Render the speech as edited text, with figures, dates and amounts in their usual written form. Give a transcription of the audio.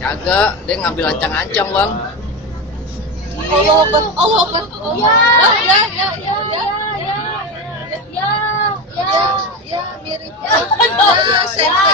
Kagak, dia ngambil ancang-ancang bang. Allah Akbar, Allah Akbar. Ya, ya, ya, ya, ya, ya, ya, ya, ya, mirip ya. Ya,